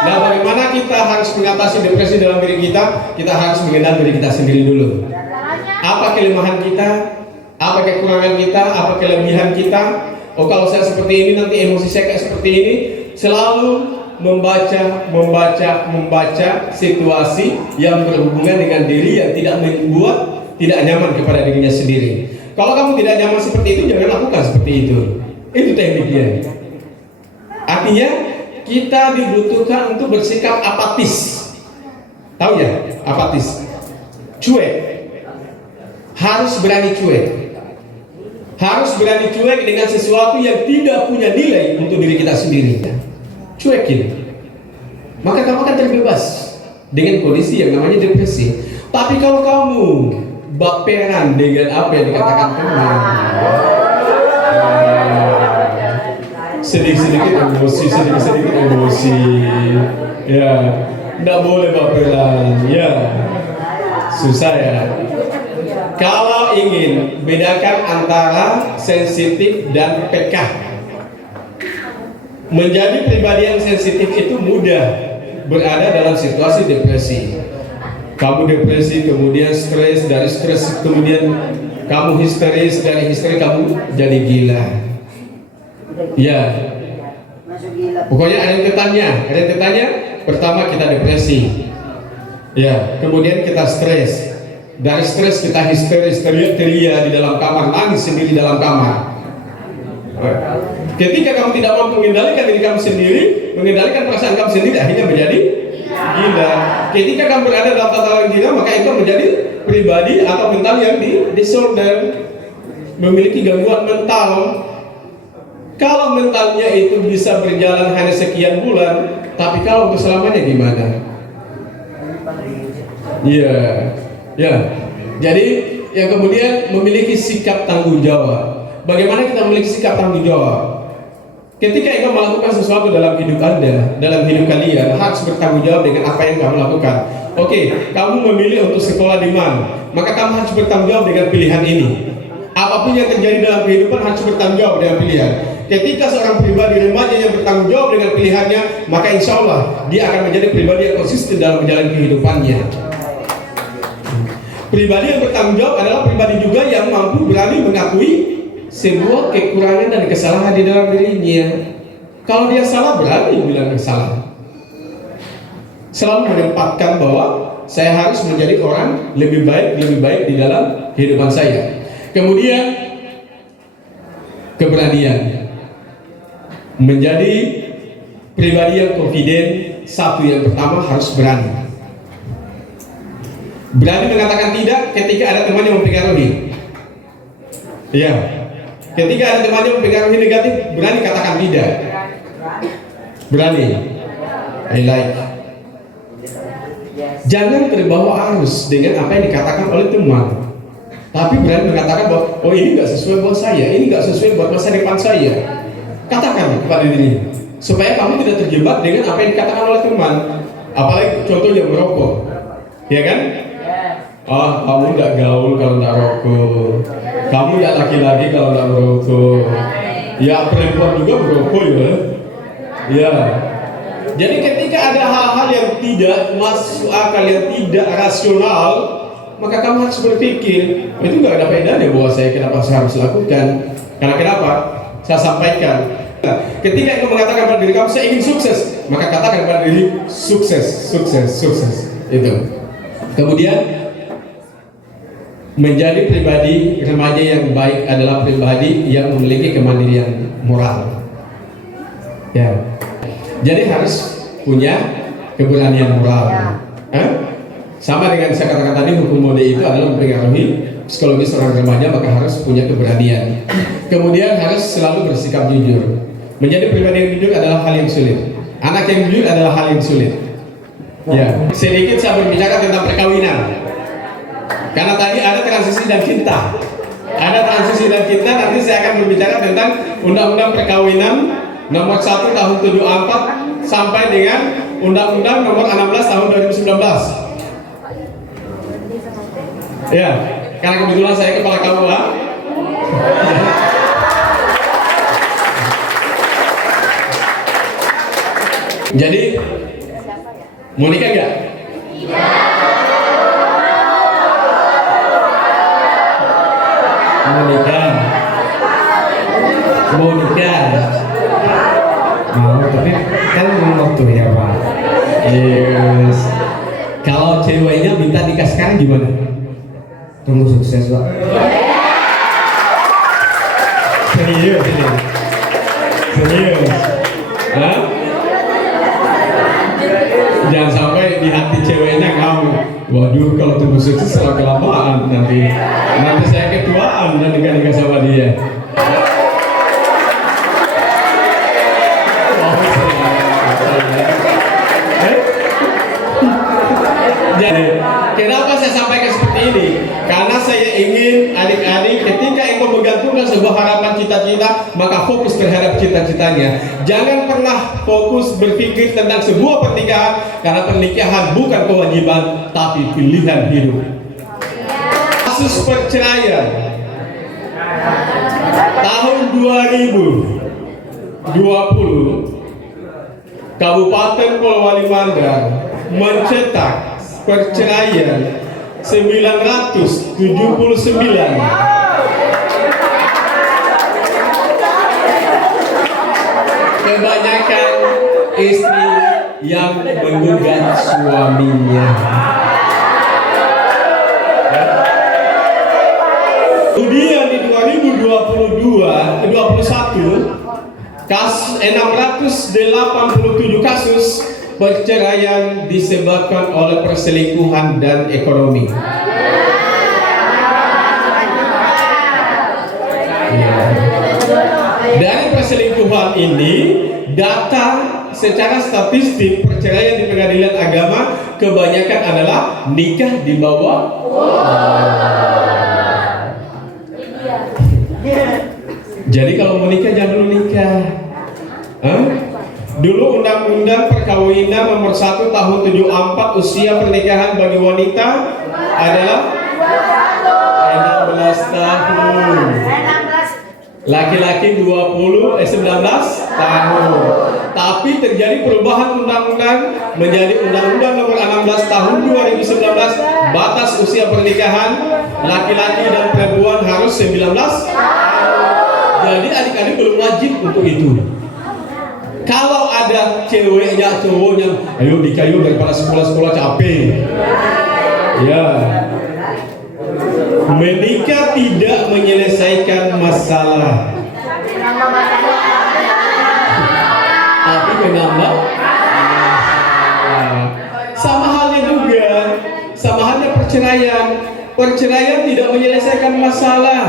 Nah, bagaimana kita harus mengatasi depresi dalam diri kita? Kita harus mengenal diri kita sendiri dulu. Apa kelemahan kita? Apa kekurangan kita? Apa kelebihan kita? Oh, kalau saya seperti ini, nanti emosi saya kayak seperti ini. Selalu membaca situasi yang berhubungan dengan diri yang tidak nyaman kepada dirinya sendiri. Kalau kamu tidak nyaman seperti itu, jangan lakukan seperti itu. Itu tekniknya. Artinya kita dibutuhkan untuk bersikap apatis. Tahu ya, apatis. Cuek. Harus berani cuek. Harus berani cuek dengan sesuatu yang tidak punya nilai untuk diri kita sendiri. Cuekin. Maka kamu akan terbebas dengan kondisi yang namanya depresi. Tapi kalau kamu baperan dengan apa yang dikatakan teman, sedikit-sedikit emosi, ya, tidak boleh baperan, ya, susah ya. Kalau ingin bedakan antara sensitif dan peka, menjadi pribadi yang sensitif itu mudah berada dalam situasi depresi. Kamu depresi, kemudian stres, dari stres kemudian kamu histeris, dari histeris kamu jadi gila. Ya, pokoknya ada rentetannya. Pertama kita depresi, ya, kemudian kita stres. Dari stres kita histeris, teriak di dalam kamar, nangis sendiri dalam kamar. Ketika kamu tidak mampu mengendalikan diri kamu sendiri, mengendalikan perasaan kamu sendiri, akhirnya menjadi gila. Ketika kamu berada dalam tataran gila, maka itu menjadi pribadi atau mental yang disorder, memiliki gangguan mental. Kalau mentalnya itu bisa berjalan hanya sekian bulan, tapi kalau untuk selamanya gimana? Iya, ya. Jadi yang kemudian memiliki sikap tanggung jawab. Bagaimana kita memiliki sikap tanggung jawab? Ketika engkau melakukan sesuatu dalam hidup Anda, dalam hidup kalian, harus bertanggung jawab dengan apa yang kamu lakukan. Oke, kamu memilih untuk sekolah di mana, maka kamu harus bertanggung jawab dengan pilihan ini. Apapun yang terjadi dalam kehidupan harus bertanggung jawab dengan pilihan. Ketika seorang pribadi remaja yang bertanggung jawab dengan pilihannya, maka insya Allah dia akan menjadi pribadi yang konsisten dalam menjalani kehidupannya. Pribadi yang bertanggung jawab adalah pribadi juga yang mampu berani mengakui sebuah kekurangan dan kesalahan di dalam dirinya. Kalau dia salah, berani bilang kesalahan. Selalu menempatkan bahwa saya harus menjadi orang lebih baik di dalam kehidupan saya. Kemudian keberanian. Menjadi pribadi yang confident, satu yang pertama harus berani. Berani mengatakan tidak ketika ada teman yang mempengaruhi. Iya. Ketika ada teman yang mempengaruhi negatif, berani katakan tidak. Berani. I like. Jangan terbawa arus dengan apa yang dikatakan oleh teman, tapi berani mengatakan bahwa oh ini nggak sesuai buat saya, ini nggak sesuai buat masa depan saya. Katakan kepada diri, supaya kamu tidak terjebak dengan apa yang dikatakan oleh teman. Apalagi contohnya merokok, ya kan? Ah, kamu nggak gaul kalau nggak rokok, kamu nggak laki-laki kalau nggak merokok. Ya perempuan juga merokok ya. Ya. Jadi ketika ada hal-hal yang tidak masuk akal, yang tidak rasional, maka kamu harus berpikir, oh, itu nggak ada bedanya bahwa kenapa saya harus lakukan. Karena kenapa? Saya sampaikan. Nah, ketika itu mengatakan pada diri kamu, saya ingin sukses, maka katakan pada diri sukses, sukses, sukses. Itu. Kemudian menjadi pribadi remaja yang baik adalah pribadi yang memiliki kemandirian moral. Ya. Jadi harus punya keberanian moral. Sama dengan saya katakan tadi, hukum mode itu adalah mempengaruhi psikologi seorang remaja, maka harus punya keberanian. Kemudian harus selalu bersikap jujur. Menjadi pribadi yang jujur adalah hal yang sulit. Anak yang jujur adalah hal yang sulit. Ya, sedikit saya berbicara tentang perkawinan. Karena tadi ada transisi dan cinta. Ada transisi dan cinta, nanti saya akan berbicara tentang Undang-Undang Perkawinan nomor 1 tahun 74 sampai dengan Undang-Undang nomor 16 tahun 2019. Ya, karena kebetulan saya kepala KUA. Jadi, mau nikah nggak? Mau nikah? Mau nikah? Mau, tapi kan belum waktu ya Pak. Yes. Kalau ceweknya minta nikah sekarang gimana? Tunggu sukses Pak. Serius ini? Serius? Hah? Jangan sampai di hati ceweknya kamu, waduh kalau tunggu sukses selalu kelamaan nanti saya ketuaan dan nikah sama dia. Jadi kenapa saya sampaikan seperti ini? Karena saya ingin adik-adik ketika engkau menggantungkan sebuah harapan cita-cita, maka fokus terhadap cita-citanya. Jangan pernah fokus berpikir tentang sebuah pernikahan, karena pernikahan bukan kewajiban tapi pilihan hidup. Kasus perceraian tahun 2020, Kabupaten Polewali Mandar mencetak perceraian 979. Kebanyakan istri yang menggugat suaminya. Kemudian di 2021 687 kasus perceraian disebabkan oleh perselingkuhan dan ekonomi. Dari perselingkuhan ini, data secara statistik perceraian di pengadilan agama kebanyakan adalah nikah di bawah. Jadi kalau mau nikah jangan dulu nikah. Dulu Undang-Undang Perkawinan nomor 1 tahun 74 usia pernikahan bagi wanita adalah 16 tahun. Laki-laki 19 tahun. Tapi terjadi perubahan undang-undang menjadi Undang-Undang nomor 16 tahun 2019, batas usia pernikahan laki-laki dan perempuan harus 19 tahun. Jadi adik-adik belum wajib untuk itu. Kalau ada ceweknya, cowoknya, ayo nikah yuk daripada sekolah-sekolah capek. Ya. Menikah tidak menyelesaikan masalah, tapi menambah. Sama halnya juga, sama halnya perceraian. Perceraian tidak menyelesaikan masalah.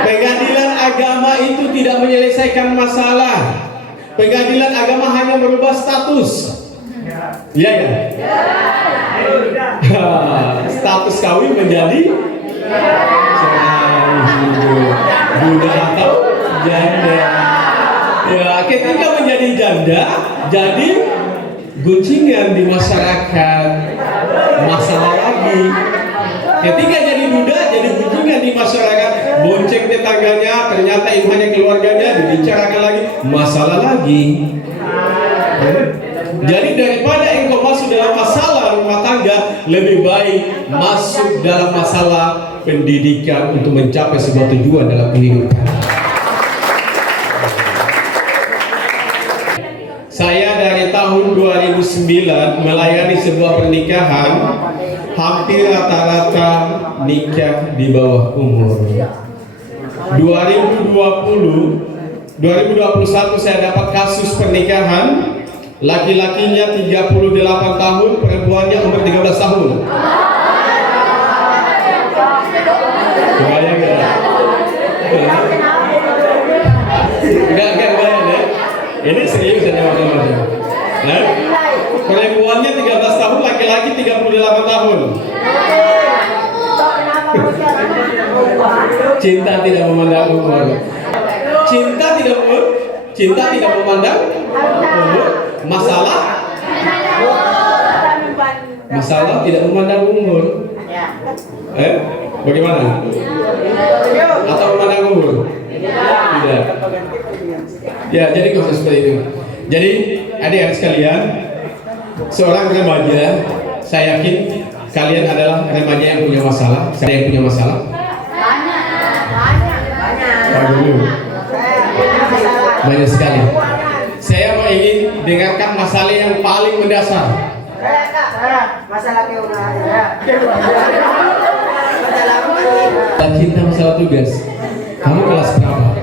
Pengadilan agama itu tidak menyelesaikan masalah. Pengadilan agama hanya merubah status. Iya ya? Status kawin menjadi budak atau janda. Ya, ketika menjadi janda, jadi guncingan di masyarakat, masalah lagi. Ketika jadi duda, jadi guncingan di masyarakat, bonceng tetangganya, ternyata ibunya keluarganya, dibicarakan lagi, masalah lagi. Jadi daripada engkau masuk dalam masalah rumah tangga, lebih baik masuk dalam masalah pendidikan untuk mencapai sebuah tujuan dalam kehidupan. Saya dari tahun 2009 melayani sebuah pernikahan, hampir rata-rata nikah di bawah umur. 2021 saya dapat kasus pernikahan, laki-lakinya 38 tahun, perempuannya umur 13 tahun. Kebayang enggak? Enggak kebayang ya? Ini serius aja macam-macam. Nah, perempuannya 13 tahun, laki-laki 38 tahun. Cinta tidak memandang umur. Cinta tidak memandang umur. Masalah tidak memandang umur. Bagaimana? Atau memandang umur? Tidak. Ya, jadi konsep seperti itu. Jadi adik-adik sekalian, seorang remaja, saya yakin kalian adalah remaja yang punya masalah. Saya yang punya masalah. Banyak sekali. Saya mau ingin dengarkan masalah yang paling mendasar. Masalah cinta, masalah tugas. Kamu kelas berapa?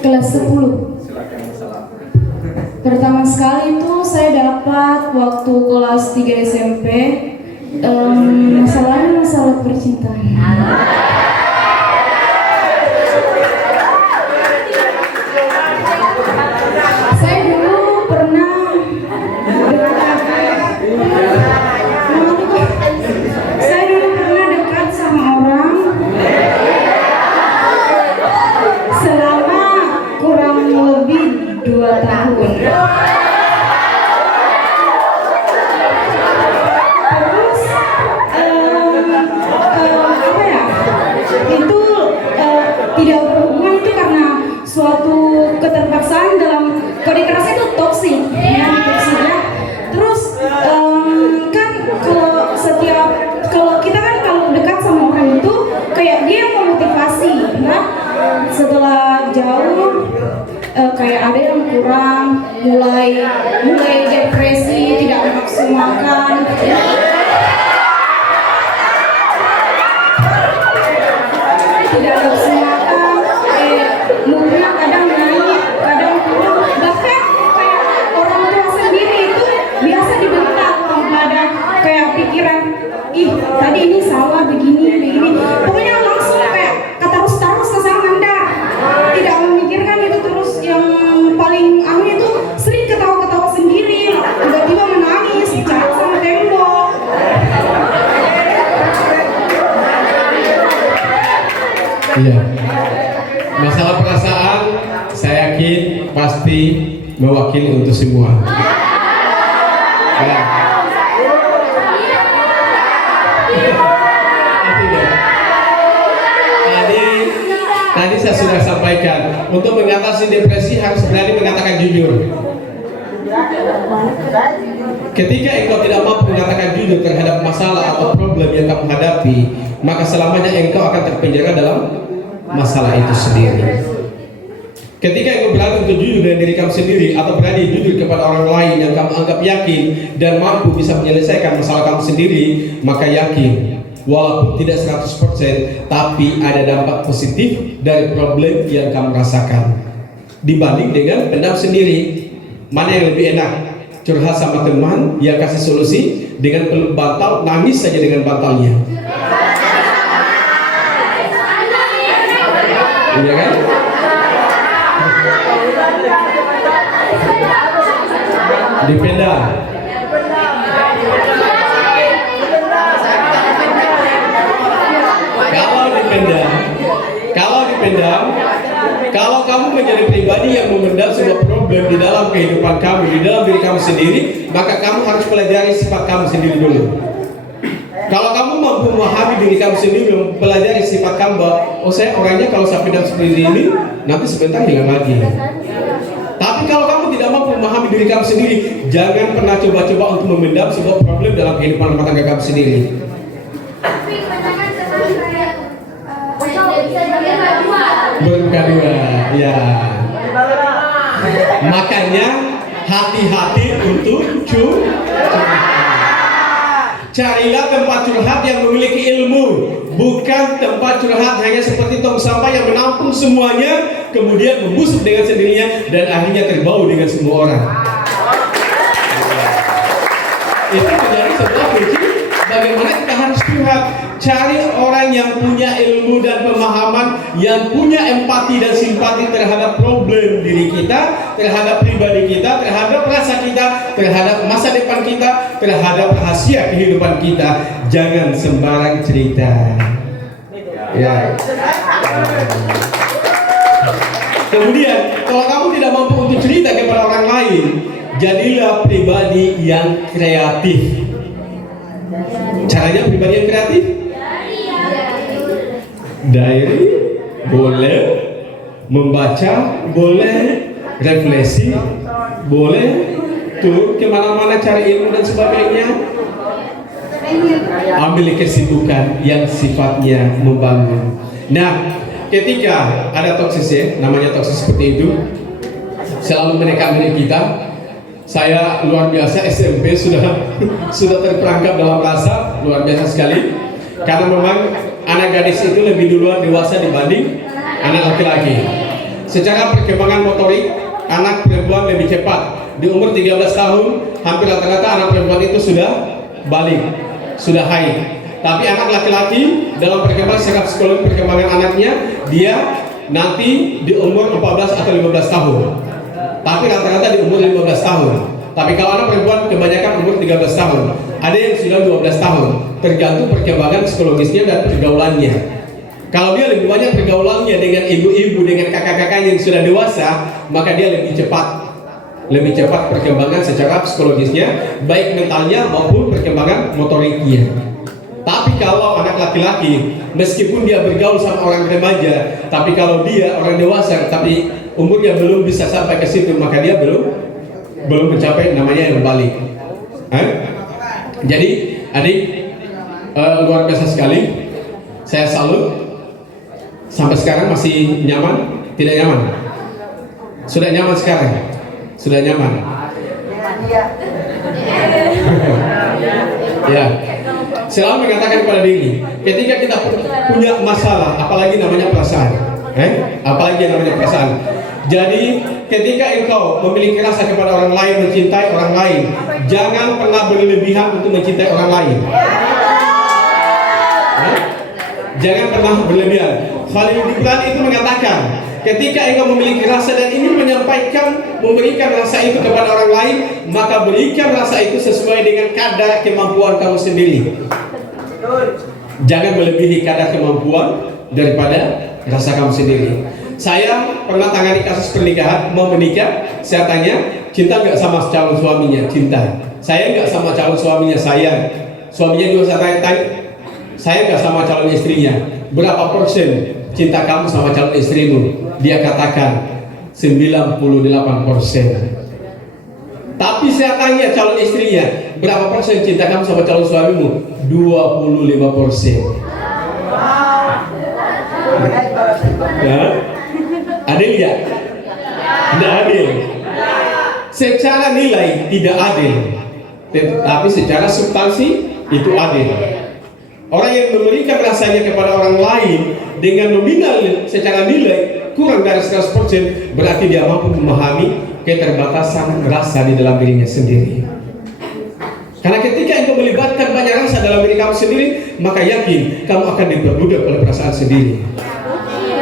Kelas 10. Pertama sekali itu saya dapat waktu kelas 3 SMP. Masalahnya masalah percintaan. Saya dulu pernah dekat sama orang selama kurang lebih 2 tahun. Terus itu tidak berhubungan itu karena suatu keterpaksaan dalam kode keras itu toksik ya, toksik ya. Terus kan kalau kita kan kalau dekat sama orang itu kayak dia yang memotivasi, nah setelah jauh kayak ada yang kurang, mulai depresi, tidak nafsu makan. pribadi ini salah begini. Pokoknya langsung kayak terus ke sana Anda. Tidak memikirkan itu terus yang paling itu sering ketawa-ketawa sendiri, tiba-tiba menangis, bicara sama tembok. Iya. Masalah perasaan saya yakin pasti mewakili untuk semua. Ya. Tadi saya sudah sampaikan, untuk mengatasi depresi harus berani mengatakan jujur. Ketika engkau tidak mampu mengatakan jujur terhadap masalah atau problem yang kamu hadapi, maka selamanya engkau akan terpenjara dalam masalah itu sendiri. Ketika engkau berani untuk jujur dengan diri kamu sendiri atau berani jujur kepada orang lain yang kamu anggap yakin dan mampu bisa menyelesaikan masalah kamu sendiri, maka yakin walaupun tidak 100%, tapi ada dampak positif dari problem yang kamu rasakan dibanding dengan pendam sendiri. Mana yang lebih enak? Curhat sama teman yang kasih solusi dengan peluk bantal, nangis saja dengan bantalnya. Iya kan? Dipendam. Kalau kamu menjadi pribadi yang memendam sebuah problem di dalam kehidupan kamu, di dalam diri kamu sendiri, maka kamu harus pelajari sifat kamu sendiri dulu. Kalau kamu mampu memahami diri kamu sendiri, mempelajari sifat kamu bahwa oh saya orangnya kalau saya pendam seperti ini, nanti sebentar hilang lagi. Tapi kalau kamu tidak mampu memahami diri kamu sendiri, jangan pernah coba-coba untuk memendam sebuah problem dalam kehidupan rumah tangga kamu sendiri. Bermuka dua, ya. Makanya hati-hati untuk curhat. Carilah tempat curhat yang memiliki ilmu, bukan tempat curhat hanya seperti tong sampah yang menampung semuanya, kemudian membusuk dengan sendirinya dan akhirnya terbau dengan semua orang. Itu menjadi sebuah kunci bagaimana kita harus curhat. Cari orang yang punya ilmu dan pemahaman, yang punya empati dan simpati terhadap problem diri kita, terhadap pribadi kita, terhadap rasa kita, terhadap masa depan kita, terhadap rahasia kehidupan kita. Jangan sembarang cerita. Ya. Kemudian, kalau kamu tidak mampu untuk cerita kepada orang lain, jadilah pribadi yang kreatif. Caranya pribadi yang kreatif? Diary boleh, membaca boleh, refleksi boleh, tur kemana-mana cari ilmu dan sebagainya. Ambil kesibukan yang sifatnya membangun. Nah, ketika ada toksis ya, namanya toksis seperti itu, selalu menekan diri kita. Saya luar biasa SMP sudah terperangkap dalam rasa luar biasa sekali, karena memang anak gadis itu lebih duluan dewasa dibanding anak laki-laki. Secara perkembangan motorik, anak perempuan lebih cepat. Di umur 13 tahun, hampir rata-rata anak perempuan itu sudah balik, sudah haid. Tapi anak laki-laki dalam perkembangan sikap psikologi perkembangan anaknya, dia nanti di umur 14 atau 15 tahun. Tapi rata-rata di umur 15 tahun. Tapi kalau anak perempuan kebanyakan umur 13 tahun. Ada yang sudah 12 tahun. Tergantung perkembangan psikologisnya dan pergaulannya. Kalau dia lebih banyak pergaulannya dengan ibu-ibu, dengan kakak-kakak yang sudah dewasa, maka dia lebih cepat perkembangan secara psikologisnya, baik mentalnya maupun perkembangan motoriknya. Tapi kalau anak laki-laki, meskipun dia bergaul sama orang remaja, tapi kalau dia orang dewasa, tapi umurnya belum bisa sampai ke situ, maka dia belum mencapai namanya yang balik. Jadi adik, luar biasa sekali. Saya salut. Sampai sekarang masih nyaman? Tidak nyaman? Sudah nyaman sekarang? Sudah nyaman? Ya. Selalu mengatakan kepada diri, ketika kita punya masalah, apalagi namanya perasaan, apalagi yang namanya perasaan. Jadi ketika engkau memiliki rasa kepada orang lain, mencintai orang lain, jangan pernah berlebihan untuk mencintai orang lain. Jangan pernah berlebihan. Khalil Gibran itu mengatakan, ketika engkau memiliki rasa dan ingin menyampaikan, memberikan rasa itu kepada orang lain, maka berikan rasa itu sesuai dengan kadar kemampuan kamu sendiri. Jangan melebihi kadar kemampuan daripada rasa kamu sendiri. Saya pernah tangani kasus pernikahan, mau menikah, saya tanya, cinta nggak sama calon suaminya? Cinta. Saya nggak sama calon suaminya? Sayang. Suaminya juga saya tanya, saya nggak sama calon istrinya. Berapa persen cinta kamu sama calon istrimu? Dia katakan 98%. Tapi saya tanya calon istrinya, berapa persen cinta kamu sama calon suamimu? 25%. Nah, adil nggak? Tidak adil. Secara nilai tidak adil, tapi secara substansi itu adil. Orang yang memberikan rasanya kepada orang lain dengan nominal secara nilai kurang dari 100%, berarti dia mampu memahami keterbatasan rasa di dalam dirinya sendiri. Karena ketika engkau melibatkan banyak rasa dalam diri kamu sendiri, maka yakin kamu akan diperbudak oleh perasaan sendiri.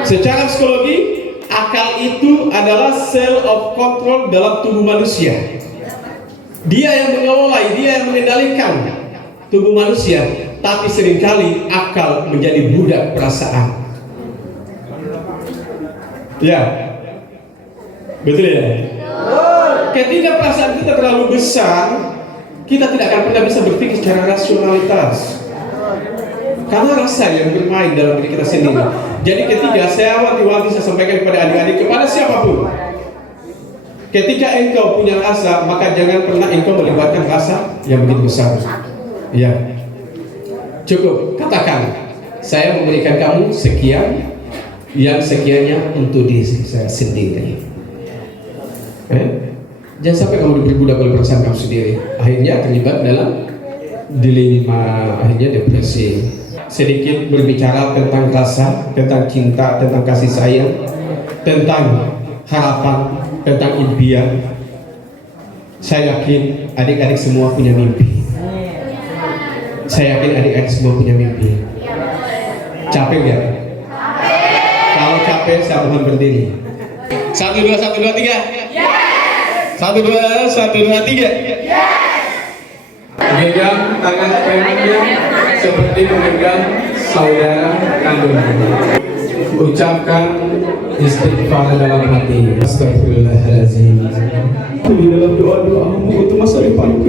Secara psikologi, akal itu adalah cell of control dalam tubuh manusia. Dia yang mengelola, dia yang mengendalikan tubuh manusia. Tapi seringkali akal menjadi budak perasaan. Ya, betul ya? Ketika perasaan kita terlalu besar, kita tidak akan pernah bisa berpikir secara rasionalitas. Karena rasa yang bermain dalam diri kita sendiri. Jadi ketiga, saya wanti-wanti saya sampaikan kepada adik-adik, kepada siapapun. Ketika engkau punya rasa, maka jangan pernah engkau melibatkan rasa yang begitu besar. Ya, cukup katakan, saya memberikan kamu sekian, yang sekiannya untuk diri saya sendiri. Jangan sampai kamu diperbudak oleh perasaan kamu sendiri. Akhirnya terlibat dalam dilema, akhirnya depresi. Sedikit berbicara tentang rasa, tentang cinta, tentang kasih sayang, tentang harapan, tentang impian. Saya yakin adik-adik semua punya mimpi. Saya yakin adik-adik semua punya mimpi. Capek gak? Kalau capek, saya mohon berdiri. 1, 2, 1, 2, 3. 1, 2, 1, 2, 3. Pegang tangan kanannya seperti memegang saudara kandungnya. Ucapkan istighfar dalam hati. Astagfirullahaladzim. Di dalam doa-doamu untuk masa depanku,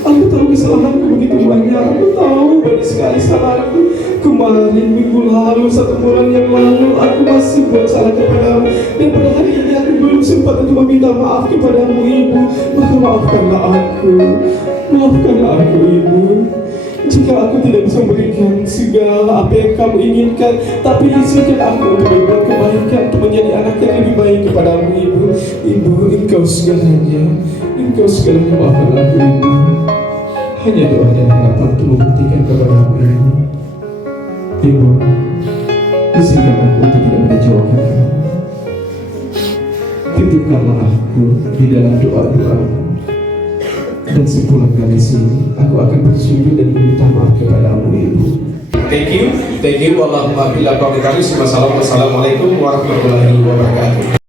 aku tahu kesalahanku begitu banyak. Aku tahu banyak sekali salahku. Kemarin minggu lalu, 1 bulan yang lalu, aku masih buat salah kepadamu. Dan pada hari ini aku belum sempat untuk meminta maaf kepadamu, Ibu. Maka maafkanlah aku. Maafkanlah aku, Ibu. Jika aku tidak bisa memberikan segala apa yang kamu inginkan, tapi izinkan aku untuk berbuat kebaikan, untuk menjadi anak yang lebih baik kepadamu, Ibu. Ibu, engkau segalanya. Engkau segalanya, maafkan aku, Ibu. Hanya doa dan harapan untuk membuktikan kepadamu ini. Ibu, izinkan aku untuk tidak mengecewakan kamu. Titipkanlah aku di dalam doa-doamu. Dan sepulang dari sini, aku akan bersujud dan meminta maaf kepadamu, Ibu. Thank you. Wallahumma billahi wa bihamdihi. Wassalamualaikum warahmatullahi wabarakatuh.